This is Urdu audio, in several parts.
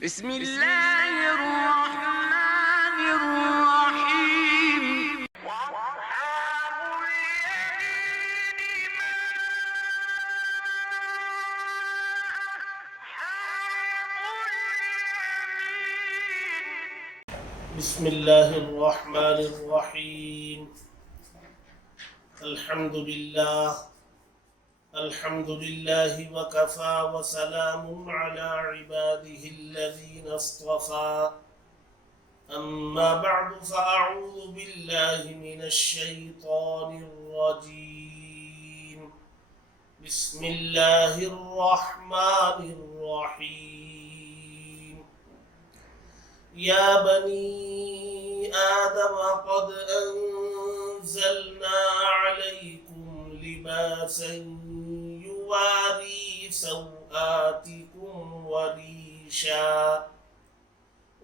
بسم الله الرحمن الرحيم. وأصحاب اليمين ما أصحاب اليمين. بسم الله الرحمن الرحيم. الحمد لله وكفى وسلام على عباده الذين اصطفى. أما بعد فأعوذ بالله من الشيطان الرجيم. بسم الله الرحمن الرحيم. يا بني آدم قد أنزلنا عليكم لباسا يواري سوآتكم وريشا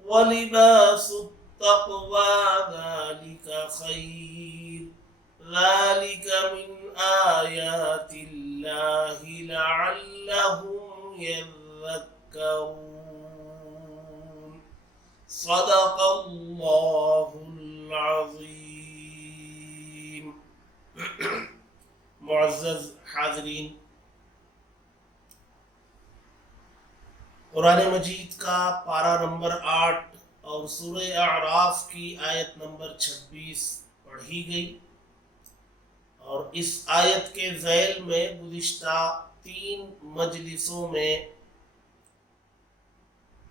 ولباس التقوى ذلك خير ذلك من آيات الله لعلهم يذكرون. صدق اللہ العظیم. معزز حاضرین، قرآن مجید کا پارہ نمبر 8 اور سورہ اعراف کی آیت نمبر 26 پڑھی گئی، اور اس آیت کے ذیل میں گزشتہ 3 مجلسوں میں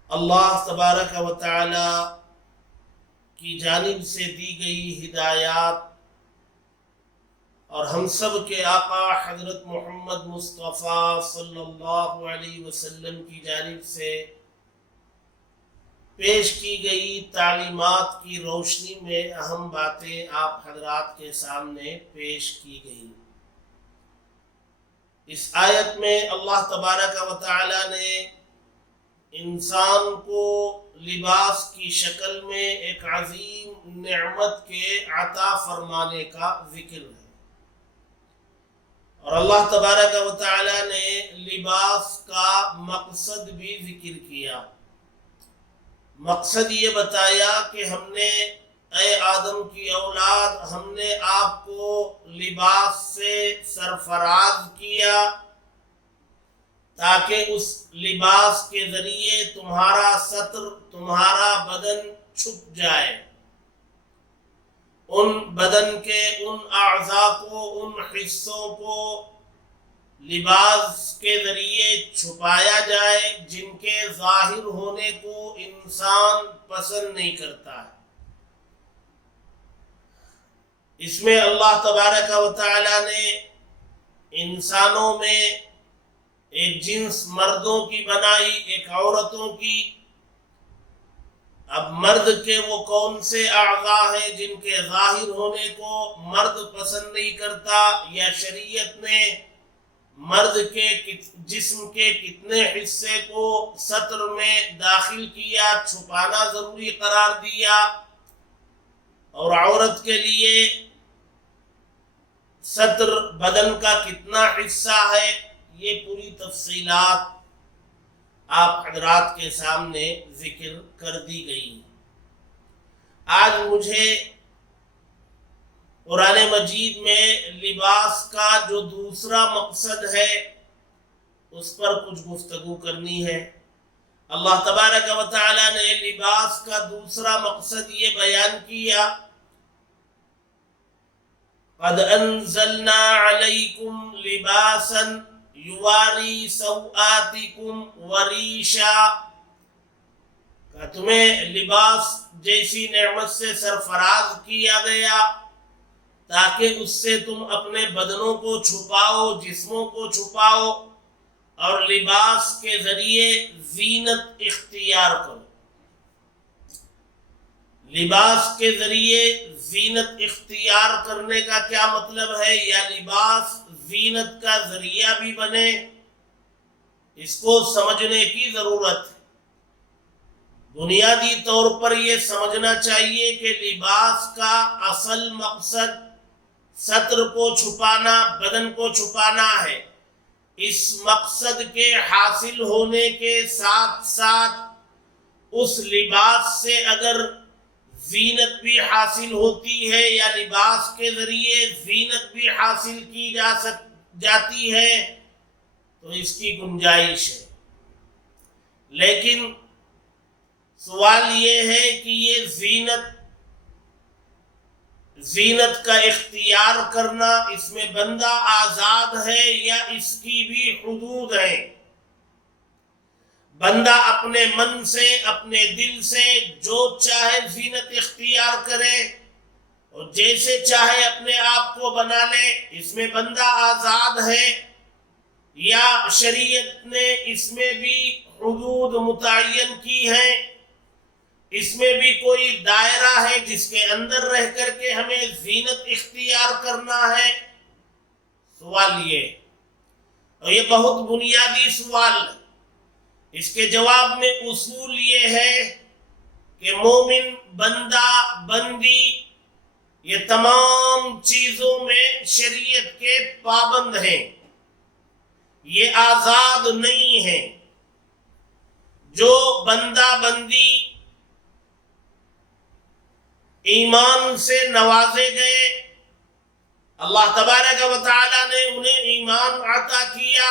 اللہ تبارک و تعالی کی جانب سے دی گئی ہدایات اور ہم سب کے آقا حضرت محمد مصطفیٰ صلی اللہ علیہ وسلم کی جانب سے پیش کی گئی تعلیمات کی روشنی میں اہم باتیں آپ حضرات کے سامنے پیش کی گئی. اس آیت میں اللہ تبارک و تعالی نے انسان کو لباس کی شکل میں ایک عظیم نعمت کے عطا فرمانے کا ذکر ہے، اور اللہ تبارک و تعالی نے لباس کا مقصد بھی ذکر کیا. مقصد یہ بتایا کہ ہم نے اے آدم کی اولاد، ہم نے آپ کو لباس سے سرفراز کیا تاکہ اس لباس کے ذریعے تمہارا ستر، تمہارا بدن چھپ جائے، ان بدن کے ان اعضاء کو، ان حصوں کو لباس کے ذریعے چھپایا جائے جن کے ظاہر ہونے کو انسان پسند نہیں کرتا ہے. اس میں اللہ تبارک و تعالی نے انسانوں میں ایک جنس مردوں کی بنائی، ایک عورتوں کی. اب مرد کے وہ کون سے اعضاء ہیں جن کے ظاہر ہونے کو مرد پسند نہیں کرتا، یا شریعت نے مرد کے جسم کے کتنے حصے کو ستر میں داخل کیا، چھپانا ضروری قرار دیا، اور عورت کے لیے ستر بدن کا کتنا حصہ ہے، یہ پوری تفصیلات آپ حضرات کے سامنے ذکر کر دی گئی. آج مجھے قرآن مجید میں لباس کا جو دوسرا مقصد ہے اس پر کچھ گفتگو کرنی ہے. اللہ تبارک و تعالی نے لباس کا دوسرا مقصد یہ بیان کیا، قد انزلنا علیکم لباسا یواری سوآتکم وریشا، کہ تمہیں لباس جیسی نعمت سے سرفراز کیا گیا تاکہ اس سے تم اپنے بدنوں کو چھپاؤ، جسموں کو چھپاؤ، اور لباس کے ذریعے زینت اختیار کرو. لباس کے ذریعے زینت اختیار کرنے کا کیا مطلب ہے؟ یا لباس زینت کا ذریعہ بھی بنے، اس کو سمجھنے کی ضرورت ہے. بنیادی طور پر یہ سمجھنا چاہیے کہ لباس کا اصل مقصد ستر کو چھپانا، بدن کو چھپانا ہے. اس مقصد کے حاصل ہونے کے ساتھ ساتھ اس لباس سے اگر زینت بھی حاصل ہوتی ہے یا لباس کے ذریعے زینت بھی حاصل کی جاتی ہے تو اس کی گنجائش ہے. لیکن سوال یہ ہے کہ یہ زینت کا اختیار کرنا، اس میں بندہ آزاد ہے یا اس کی بھی حدود ہیں؟ بندہ اپنے من سے، اپنے دل سے جو چاہے زینت اختیار کرے اور جیسے چاہے اپنے آپ کو بنا لے، اس میں بندہ آزاد ہے یا شریعت نے اس میں بھی حدود متعین کی ہیں؟ اس میں بھی کوئی دائرہ ہے جس کے اندر رہ کر کے ہمیں زینت اختیار کرنا ہے؟ سوال یہ، اور یہ بہت بنیادی سوال ہے. اس کے جواب میں اصول یہ ہے کہ مومن، بندہ، بندی یہ تمام چیزوں میں شریعت کے پابند ہیں، یہ آزاد نہیں ہیں. جو بندہ بندی ایمان سے نوازے گئے، اللہ تبارک و تعالی نے انہیں ایمان عطا کیا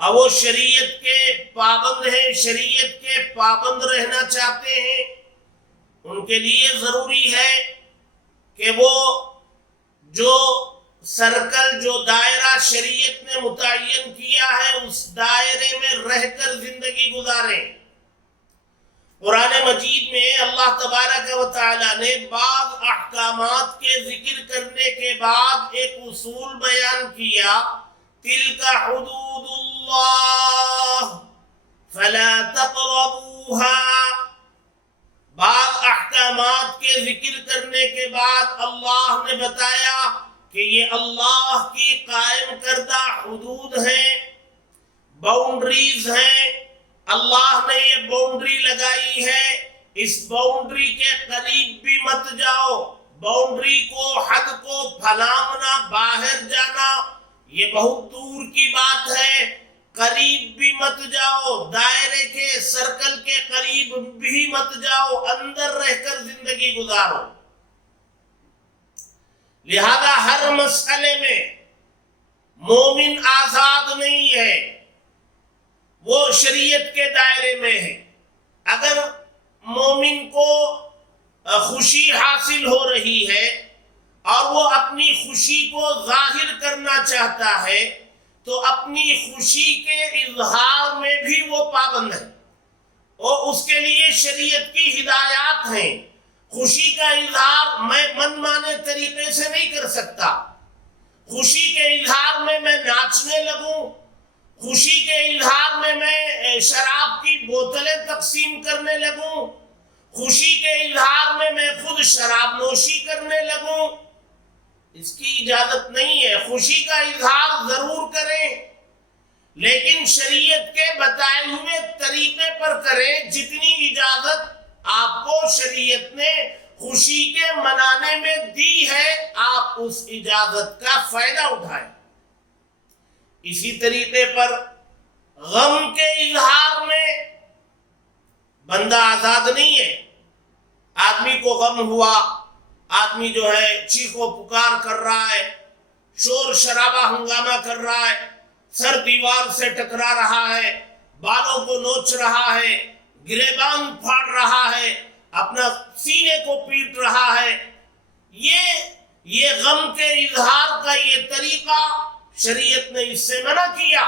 اور وہ شریعت کے پابند ہیں، شریعت کے پابند رہنا چاہتے ہیں، ان کے لیے ضروری ہے کہ وہ جو سرکل، جو دائرہ شریعت نے متعین کیا ہے اس دائرے میں رہ کر زندگی گزاریں. قرآن مجید میں اللہ تبارک و تعالی نے بعض احکامات کے ذکر کرنے کے بعد ایک اصول بیان کیا، تِلْكَ حُدُودُ اللَّهِ فَلَا تَقْرَبُوهَا. بعض احکامات کے ذکر کرنے کے بعد اللہ نے بتایا کہ یہ اللہ کی قائم کردہ حدود ہیں، باؤنڈریز ہیں. اللہ نے یہ باؤنڈری لگائی ہے، اس باؤنڈری کے قریب بھی مت جاؤ. باؤنڈری کو، حد کو پھلانگنا، باہر جانا یہ بہت دور کی بات ہے. قریب بھی مت جاؤ، دائرے کے، سرکل کے قریب بھی مت جاؤ، اندر رہ کر زندگی گزارو. لہذا ہر مسئلے میں مومن آزاد نہیں ہے، وہ شریعت کے دائرے میں ہے. اگر مومن کو خوشی حاصل ہو رہی ہے اور وہ اپنی خوشی کو ظاہر کرنا چاہتا ہے تو اپنی خوشی کے اظہار میں بھی وہ پابند ہے، اور اس کے لیے شریعت کی ہدایات ہیں. خوشی کا اظہار میں من مانے طریقے سے نہیں کر سکتا. خوشی کے اظہار میں ناچنے لگوں، خوشی کے اظہار میں شراب کی بوتلیں تقسیم کرنے لگوں، خوشی کے اظہار میں خود شراب نوشی کرنے لگوں، اس کی اجازت نہیں ہے. خوشی کا اظہار ضرور کریں لیکن شریعت کے بتائے ہوئے طریقے پر کریں. جتنی اجازت آپ کو شریعت نے خوشی کے منانے میں دی ہے آپ اس اجازت کا فائدہ اٹھائیں. اسی طریقے پر غم کے اظہار میں بندہ آزاد نہیں ہے. آدمی کو غم ہوا، آدمی جو ہے چیخو پکار کر رہا ہے، شور شرابہ ہنگامہ کر رہا ہے، سر دیوار سے ٹکرا رہا ہے، بالوں کو نوچ رہا ہے، گریبان پھاڑ رہا ہے، اپنا سینے کو پیٹ رہا ہے. یہ غم کے اظہار کا یہ طریقہ شریعت نے اس سے منع کیا.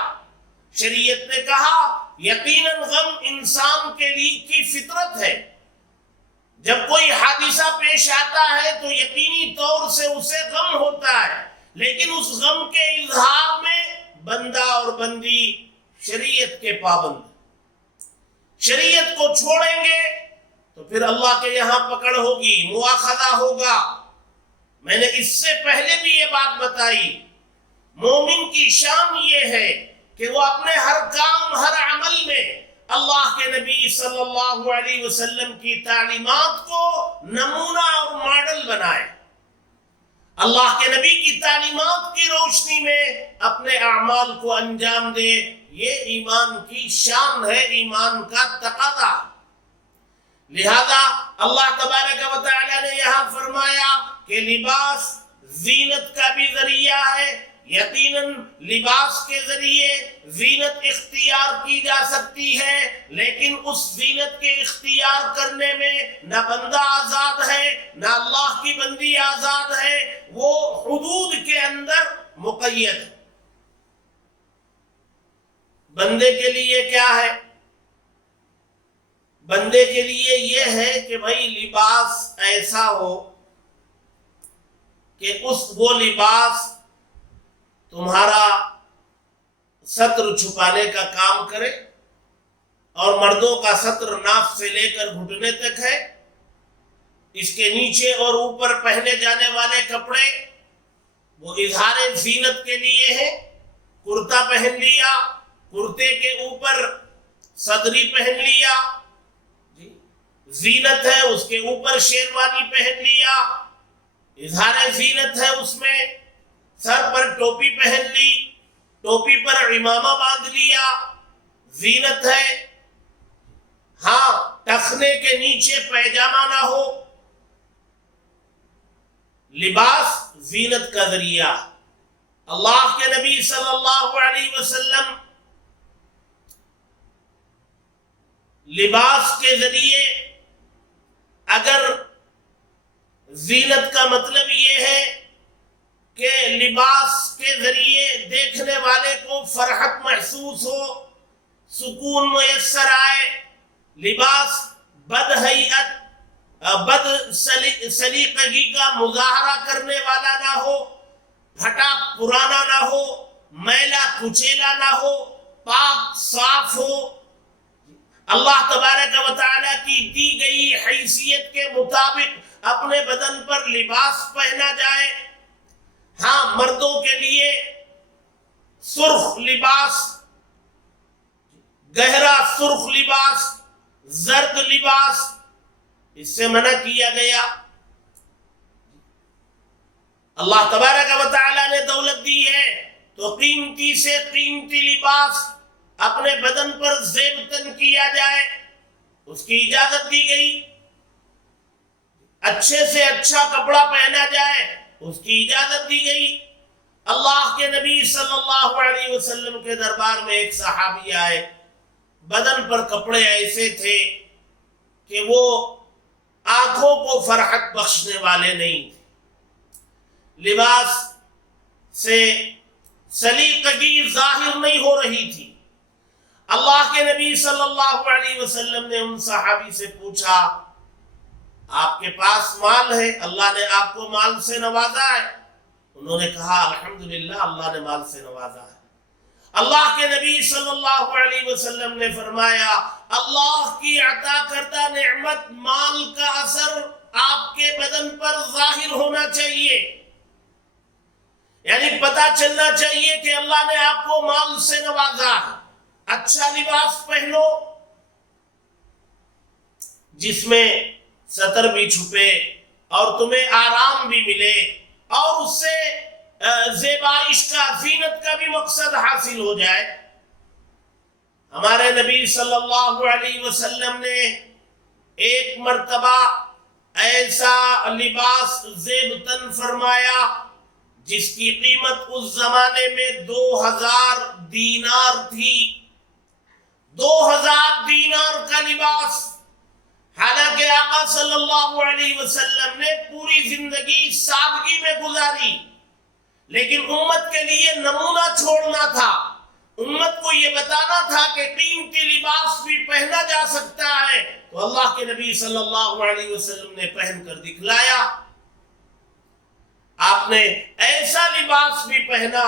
شریعت نے کہا یقیناً غم انسان کے لیے کی فطرت ہے. جب کوئی حادثہ پیش آتا ہے تو یقینی طور سے اسے غم ہوتا ہے، لیکن اس غم کے اظہار میں بندہ اور بندی شریعت کے پابند. شریعت کو چھوڑیں گے تو پھر اللہ کے یہاں پکڑ ہوگی، مواخذہ ہوگا. میں نے اس سے پہلے بھی یہ بات بتائی، مومن کی شان یہ ہے کہ وہ اپنے ہر کام، ہر عمل میں اللہ کے نبی صلی اللہ علیہ وسلم کی تعلیمات کو نمونہ اور ماڈل بنائے. اللہ کے نبی کی تعلیمات کی روشنی میں اپنے اعمال کو انجام دے. یہ ایمان کی شان ہے، ایمان کا تقاضا. لہذا اللہ تبارک و تعالی نے یہاں فرمایا کہ لباس زینت کا بھی ذریعہ ہے. یقیناً لباس کے ذریعے زینت اختیار کی جا سکتی ہے، لیکن اس زینت کے اختیار کرنے میں نہ بندہ آزاد ہے نہ اللہ کی بندی آزاد ہے، وہ حدود کے اندر مقید ہے. بندے کے لیے کیا ہے؟ بندے کے لیے یہ ہے کہ بھائی لباس ایسا ہو کہ وہ لباس تمہارا ستر چھپانے کا کام کرے، اور مردوں کا ستر ناف سے لے کر گھٹنے تک ہے. اس کے نیچے اور اوپر پہنے جانے والے کپڑے وہ اظہار زینت کے لیے ہیں. کرتا پہن لیا، کرتے کے اوپر صدری پہن لیا، زینت ہے. اس کے اوپر شیروانی پہن لیا، اظہار زینت ہے. اس میں سر پر ٹوپی پہن لی، ٹوپی پر عمامہ باندھ لیا، زینت ہے. ہاں، ٹخنے کے نیچے پیجامہ نہ ہو. لباس زینت کا ذریعہ. اللہ کے نبی صلی اللہ علیہ وسلم لباس کے ذریعے، اگر زینت کا مطلب یہ ہے کہ لباس کے ذریعے دیکھنے والے کو فرحت محسوس ہو، سکون میسر آئے، لباس بد سلیقگی کا مظاہرہ کرنے والا نہ ہو، پھٹا پرانا نہ ہو، میلا کچیلا نہ ہو، پاک صاف ہو، اللہ تبارک و تعالیٰ کی دی گئی حیثیت کے مطابق اپنے بدن پر لباس پہنا جائے. ہاں، مردوں کے لیے سرخ لباس، گہرا سرخ لباس، زرد لباس، اس سے منع کیا گیا. اللہ تبارک و تعالیٰ نے دولت دی ہے تو قیمتی سے قیمتی لباس اپنے بدن پر زیب تن کیا جائے، اس کی اجازت دی گئی. اچھے سے اچھا کپڑا پہنا جائے، اس کی اجازت دی گئی. اللہ کے نبی صلی اللہ علیہ وسلم کے دربار میں ایک صحابی آئے، بدن پر کپڑے ایسے تھے کہ وہ آنکھوں کو فرحت بخشنے والے نہیں تھے. لباس سے سلیقگی ظاہر نہیں ہو رہی تھی. اللہ کے نبی صلی اللہ علیہ وسلم نے ان صحابی سے پوچھا، آپ کے پاس مال ہے، اللہ نے آپ کو مال سے نوازا ہے؟ انہوں نے کہا الحمدللہ، اللہ نے مال سے نوازا ہے. اللہ کے نبی صلی اللہ علیہ وسلم نے فرمایا، اللہ کی عطا کردہ نعمت مال کا اثر آپ کے بدن پر ظاہر ہونا چاہیے. یعنی پتہ چلنا چاہیے کہ اللہ نے آپ کو مال سے نوازا ہے. اچھا لباس پہنو جس میں ستر بھی چھپے اور تمہیں آرام بھی ملے، اور اس سے زیبائش کا، زینت کا بھی مقصد حاصل ہو جائے. ہمارے نبی صلی اللہ علیہ وسلم نے ایک مرتبہ ایسا لباس زیب تن فرمایا جس کی قیمت اس زمانے میں 2000 دینار تھی. 2000 دینار کا لباس. حالانکہ آقا صلی اللہ علیہ وسلم نے پوری زندگی سادگی میں گزاری، لیکن امت کے لیے نمونہ چھوڑنا تھا. امت کو یہ بتانا تھا کہ قیمتی لباس بھی پہنا جا سکتا ہے، تو اللہ کے نبی صلی اللہ علیہ وسلم نے پہن کر دکھلایا. آپ نے ایسا لباس بھی پہنا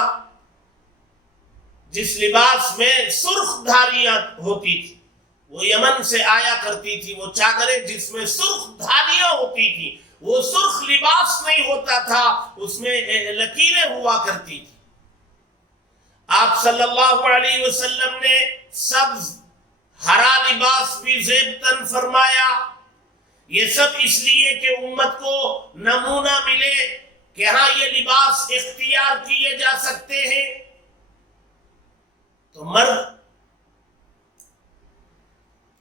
جس لباس میں سرخ دھاریاں ہوتی تھی. وہ یمن سے آیا کرتی تھی وہ چادریں جس میں سرخ دھاریاں ہوتی تھی. وہ سرخ لباس نہیں ہوتا تھا، اس میں لکیریں ہوا کرتی تھی. آپ صلی اللہ علیہ وسلم نے سبز ہرا لباس بھی زیب تن فرمایا. یہ سب اس لیے کہ امت کو نمونہ ملے کہ ہاں یہ لباس اختیار کیے جا سکتے ہیں. تو مرد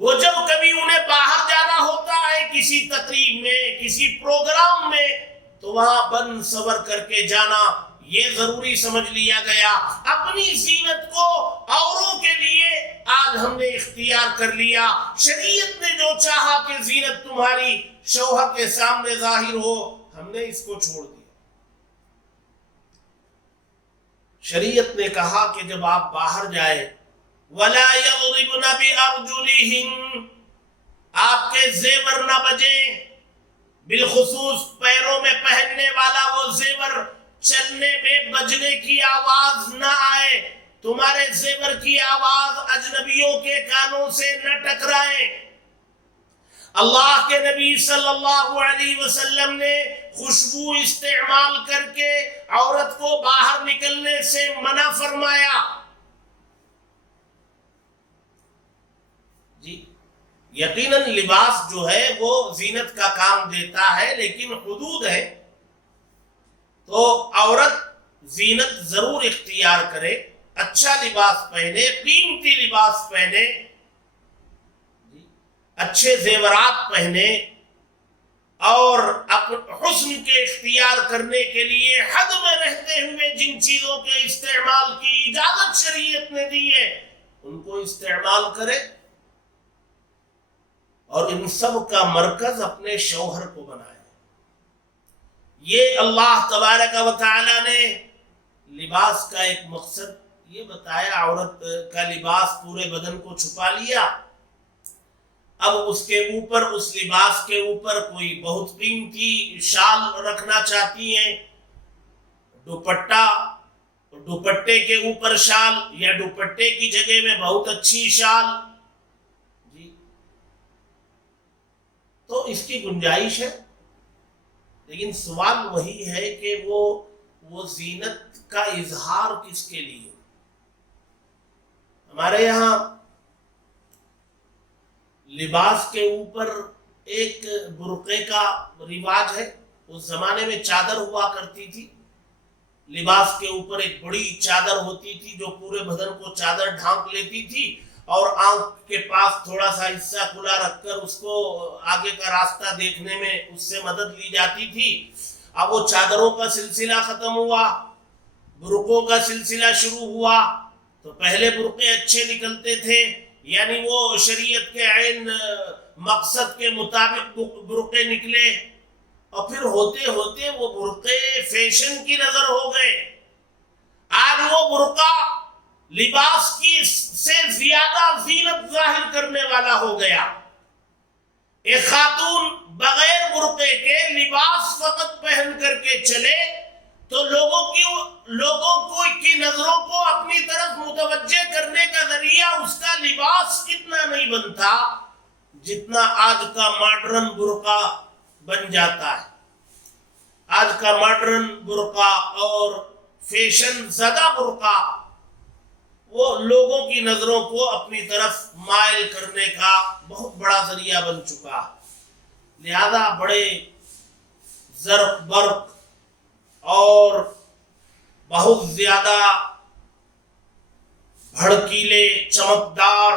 وہ جب کبھی انہیں باہر جانا ہوتا ہے کسی تقریب میں, کسی پروگرام میں, تو وہاں بن سور کر کے جانا یہ ضروری سمجھ لیا گیا. اپنی زینت کو اوروں کے لیے آج ہم نے اختیار کر لیا. شریعت نے جو چاہا کہ زینت تمہاری شوہر کے سامنے ظاہر ہو, ہم نے اس کو چھوڑ دیا. شریعت نے کہا کہ جب آپ باہر جائیں وَلَا يَضْرِبْنَ بِأَرْجُلِهِنَّ, آپ کے زیور نہ بجیں, بالخصوص پیروں میں پہننے والا وہ زیور چلنے میں بجنے کی آواز نہ آئے, تمہارے زیور کی آواز اجنبیوں کے کانوں سے نہ ٹکرائے. اللہ کے نبی صلی اللہ علیہ وسلم نے خوشبو استعمال کر کے عورت کو باہر نکلنے سے منع فرمایا. جی یقیناً لباس جو ہے وہ زینت کا کام دیتا ہے, لیکن حدود ہے. تو عورت زینت ضرور اختیار کرے, اچھا لباس پہنے, قیمتی لباس پہنے, اچھے زیورات پہنے, اور حسن کے اختیار کرنے کے لیے حد میں رہتے ہوئے جن چیزوں کے استعمال کی اجازت شریعت نے دی ہے ان کو استعمال کرے, اور ان سب کا مرکز اپنے شوہر کو بنائے. یہ اللہ تبارک و تعالی نے لباس کا ایک مقصد یہ بتایا. عورت کا لباس پورے بدن کو چھپا لیا, اب اس کے اوپر, اس لباس کے اوپر کوئی بہت قیمتی شال رکھنا چاہتی ہیں, دوپٹے کے اوپر شال, یا دوپٹے کی جگہ میں بہت اچھی شال, جی تو اس کی گنجائش ہے. لیکن سوال وہی ہے کہ وہ زینت کا اظہار کس کے لیے؟ ہمارے یہاں لباس کے اوپر ایک برقعے کا رواج ہے. اس زمانے میں چادر ہوا کرتی تھی, لباس کے اوپر ایک بڑی چادر ہوتی تھی جو پورے بدن کو چادر ڈھانپ لیتی تھی, اور آنکھ کے پاس تھوڑا سا حصہ کھلا رکھ کر اس کو آگے کا راستہ دیکھنے میں اس سے مدد لی جاتی تھی. اب وہ چادروں کا سلسلہ ختم ہوا, برقعوں کا سلسلہ شروع ہوا. تو پہلے برقعے اچھے نکلتے تھے, یعنی وہ شریعت کے عین مقصد کے مطابق برقعے نکلے, اور پھر ہوتے ہوتے وہ برقعے فیشن کی نظر ہو گئے. آج وہ برقع لباس کی سے زیادہ زینت ظاہر کرنے والا ہو گیا. ایک خاتون بغیر برقعے کے لباس فقط پہن کر کے چلے تو لوگوں کی نظروں کو اپنی طرف متوجہ کرنے کا ذریعہ اس کا لباس اتنا نہیں بنتا جتنا آج کا ماڈرن برقع بن جاتا ہے. آج کا ماڈرن برقع اور فیشن زدہ برقع وہ لوگوں کی نظروں کو اپنی طرف مائل کرنے کا بہت بڑا ذریعہ بن چکا. لہذا بڑے زرق برق اور بہت زیادہ بھڑکیلے چمکدار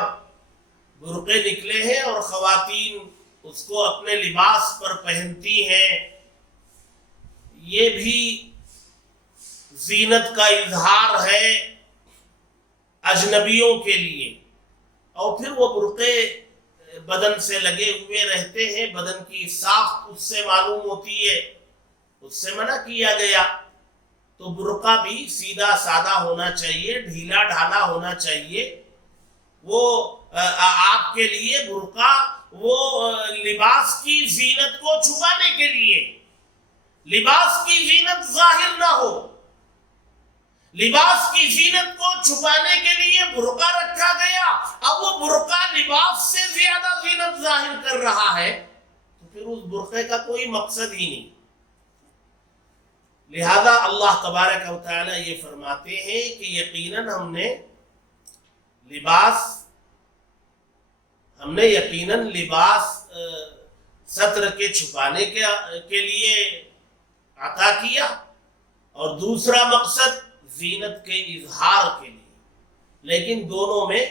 برقعے نکلے ہیں, اور خواتین اس کو اپنے لباس پر پہنتی ہیں. یہ بھی زینت کا اظہار ہے اجنبیوں کے لیے. اور پھر وہ برقعے بدن سے لگے ہوئے رہتے ہیں, بدن کی ساخت اس سے معلوم ہوتی ہے, اس سے منع کیا گیا. تو برقع بھی سیدھا سادہ ہونا چاہیے, ڈھیلا ڈھالا ہونا چاہیے. وہ آپ کے لیے برقع وہ لباس کی زینت کو چھپانے کے لیے, لباس کی زینت ظاہر نہ ہو, لباس کی زینت کو چھپانے کے لیے برقع رکھا گیا. اب وہ برقع لباس سے زیادہ زینت ظاہر کر رہا ہے تو پھر اس برقعے کا کوئی مقصد ہی نہیں. لہذا اللہ تبارک و تعالی یہ فرماتے ہیں کہ یقیناً ہم نے لباس ستر کے چھپانے کے لیے عطا کیا, اور دوسرا مقصد زینت کے اظہار کے لیے. لیکن دونوں میں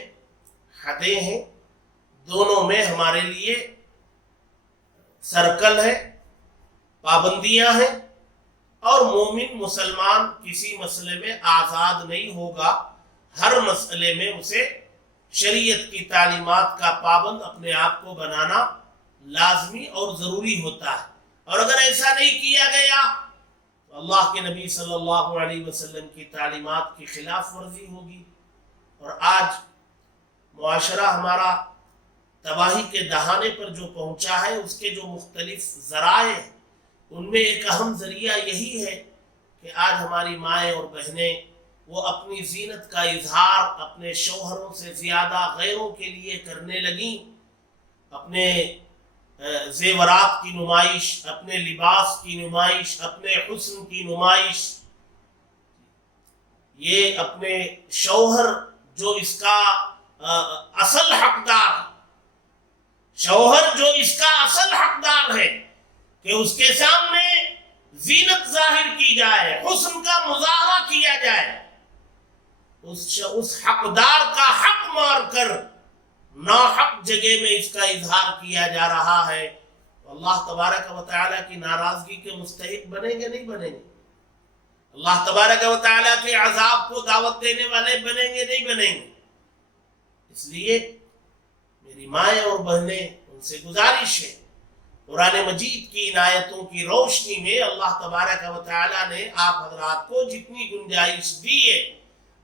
حدیں ہیں, دونوں میں ہمارے لیے سرکل ہے، پابندیاں ہیں، اور مومن مسلمان کسی مسئلے میں آزاد نہیں ہوگا، ہر مسئلے میں اسے شریعت کی تعلیمات کا پابند اپنے آپ کو بنانا لازمی اور ضروری ہوتا ہے۔ اور اگر ایسا نہیں کیا گیا تو اللہ کے نبی صلی اللہ علیہ وسلم کی تعلیمات کی خلاف ورزی ہوگی، اور آج معاشرہ ہمارا تباہی کے دہانے پر جو پہنچا ہے، اس کے جو مختلف ذرائع ہیں، ان میں ایک اہم ذریعہ یہی ہے کہ آج ہماری مائیں اور بہنیں وہ اپنی زینت کا اظہار اپنے شوہروں سے زیادہ غیروں کے لیے کرنے لگیں، اپنے زیورات کی نمائش، اپنے لباس کی نمائش، اپنے حسن کی نمائش، یہ اپنے شوہر جو اس کا اصل حقدار ہے، شوہر جو اس کا اصل حقدار ہے کہ اس کے سامنے زینت ظاہر کی جائے، حسن کا مظاہرہ کیا جائے، اس حقدار کا حق مار کر ناحق جگہ میں اس کا اظہار کیا جا رہا ہے، تو اللہ تبارک و تعالیٰ کی ناراضگی کے مستحق بنیں گے نہیں بنیں گے؟ اللہ تبارک و تعالیٰ کے عذاب کو دعوت دینے والے بنیں گے نہیں بنیں گے؟ اس لیے میری مائیں اور بہنیں، ان سے گزارش ہے، قرآن مجید کی عنایتوں کی روشنی میں اللہ تبارک و تعالیٰ نے آپ حضرات کو جتنی گنجائش دی ہے،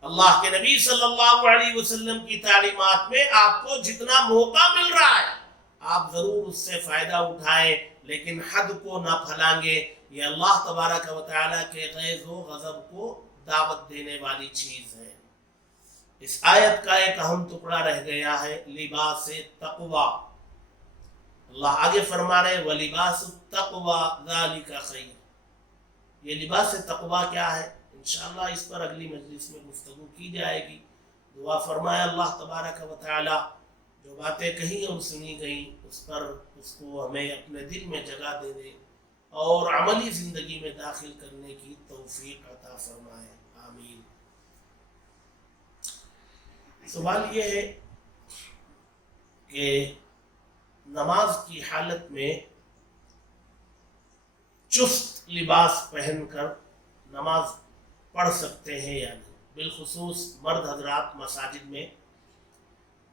اللہ کے نبی صلی اللہ علیہ وسلم کی تعلیمات میں آپ کو جتنا موقع مل رہا ہے، آپ ضرور اس سے فائدہ اٹھائیں، لیکن حد کو نہ پھلانگے۔ یہ اللہ تبارک و تعالیٰ کے غیظ و غضب کو دعوت دینے والی چیز ہے۔ اس آیت کا ایک اہم ٹکڑا رہ گیا ہے، لباس تقوی۔ اللہ آگے فرما رہے وَلِبَاسُ التَّقْوَى ذَلِكَ خَيْرٌ۔ یہ لباس تقوی کیا ہے؟ انشاءاللہ اس پر اگلی مجلس میں گفتگو کی جائے گی۔ دعا فرمائے اللہ تبارک و تعالی جو باتیں کہیں اور سنی گئیں اس پر اس کو ہمیں اپنے دل میں جگہ دے دے اور عملی زندگی میں داخل کرنے کی توفیق عطا فرمائے، آمین۔ سوال یہ ہے کہ نماز کی حالت میں چست لباس پہن کر نماز پڑھ سکتے ہیں یا نہیں؟ بالخصوص مرد حضرات مساجد میں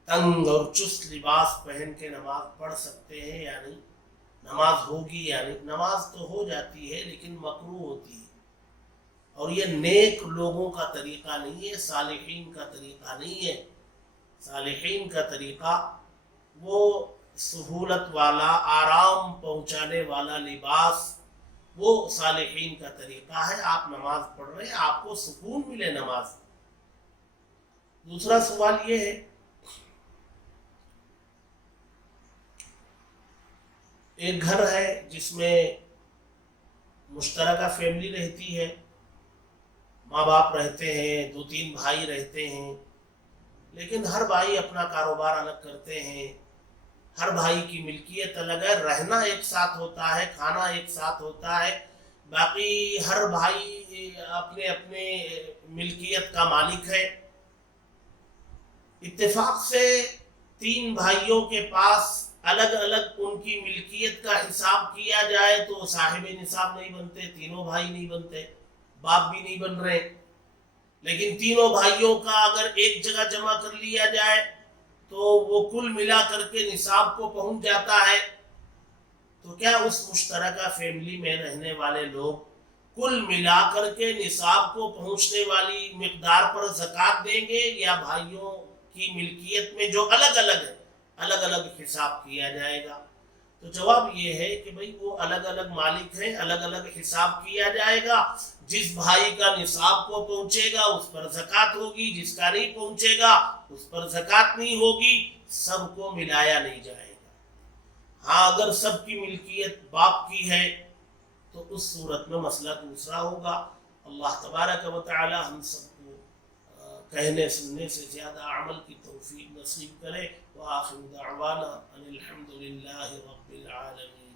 تنگ اور چست لباس پہن کے نماز پڑھ سکتے ہیں یا نہیں؟ نماز ہوگی یا نہیں؟ نماز تو ہو جاتی ہے لیکن مکروہ ہوتی ہے، اور یہ نیک لوگوں کا طریقہ نہیں ہے، صالحین کا طریقہ نہیں ہے۔ صالحین کا طریقہ وہ سہولت والا، آرام پہنچانے والا لباس، وہ صالحین کا طریقہ ہے۔ آپ نماز پڑھ رہے ہیں، آپ کو سکون ملے نماز۔ دوسرا سوال یہ ہے، ایک گھر ہے جس میں مشترکہ فیملی رہتی ہے، ماں باپ رہتے ہیں، 2-3 بھائی رہتے ہیں، لیکن ہر بھائی اپنا کاروبار الگ کرتے ہیں، ہر بھائی کی ملکیت الگ ہے، رہنا ایک ساتھ ہوتا ہے، کھانا ایک ساتھ ہوتا ہے، باقی ہر بھائی اپنے اپنے ملکیت کا مالک ہے۔ اتفاق سے 3 بھائیوں کے پاس الگ الگ ان کی ملکیت کا حساب کیا جائے تو صاحب نصاب نہیں بنتے، تینوں بھائی نہیں بنتے، باپ بھی نہیں بن رہے، لیکن تینوں بھائیوں کا اگر ایک جگہ جمع کر لیا جائے تو وہ کل ملا کر کے نصاب کو پہنچ جاتا ہے۔ تو کیا اس مشترکہ فیملی میں رہنے والے لوگ کل ملا کر کے نصاب کو پہنچنے والی مقدار پر زکوٰۃ دیں گے، یا بھائیوں کی ملکیت میں جو الگ الگ ہے الگ الگ حساب کیا جائے گا؟ تو جواب یہ ہے کہ بھئی وہ الگ الگ مالک ہیں، الگ الگ حساب کیا جائے گا، جس بھائی کا نصاب کو پہنچے گا اس پر زکوٰۃ ہوگی، جس کا نہیں پہنچے گا اس پر زکوٰۃ نہیں ہوگی، سب کو ملایا نہیں جائے گا۔ ہاں اگر سب کی ملکیت باپ کی ہے تو اس صورت میں مسئلہ دوسرا ہوگا۔ اللہ تبارک و تعالی ہم سب کو کہنے سننے سے زیادہ عمل کی توفیق نصیب کرے۔ وآخر دعوانا ان الحمد للہ رب العالمین۔